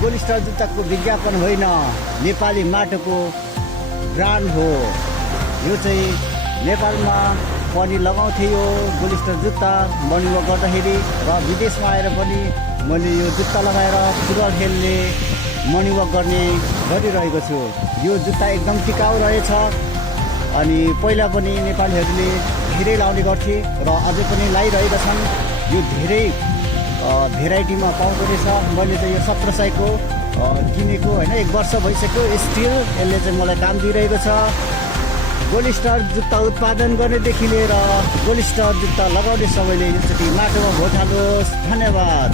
गोलिस्टार जुत्ताको विज्ञापन होइन, नेपाली माटोको ब्रान्ड हो। यो चाहिँ नेपालमा पनि लगाउँथे यो गोलिस्टार जुत्ता मर्निङ वक गर्दाखेरि, र विदेशमा आएर पनि मैले यो जुत्ता लगाएर फुटबल खेल्ने मर्निङ वक गरिरहेको छु। यो जुत्ता एकदम टिकाउ रहेछ। अनि पहिला पनि नेपालीहरूले धेरै लाउने गर्थे र अझै पनि लाइरहेका छन्। यो धेरै भेराइटीमा पाउँदो रहेछ। मैले चाहिँ यो 1700को किनेको होइन, 1 वर्ष भइसक्यो। स्टिल यसले चाहिँ मलाई काम दिइरहेको छ। गोलिस्टार जुत्ता उत्पादन गर्नेदेखि लिएर गोलिस्टार जुत्ता लगाउने सबैले योचोटि माटोमा भोट हाल्नुहोस्। धन्यवाद।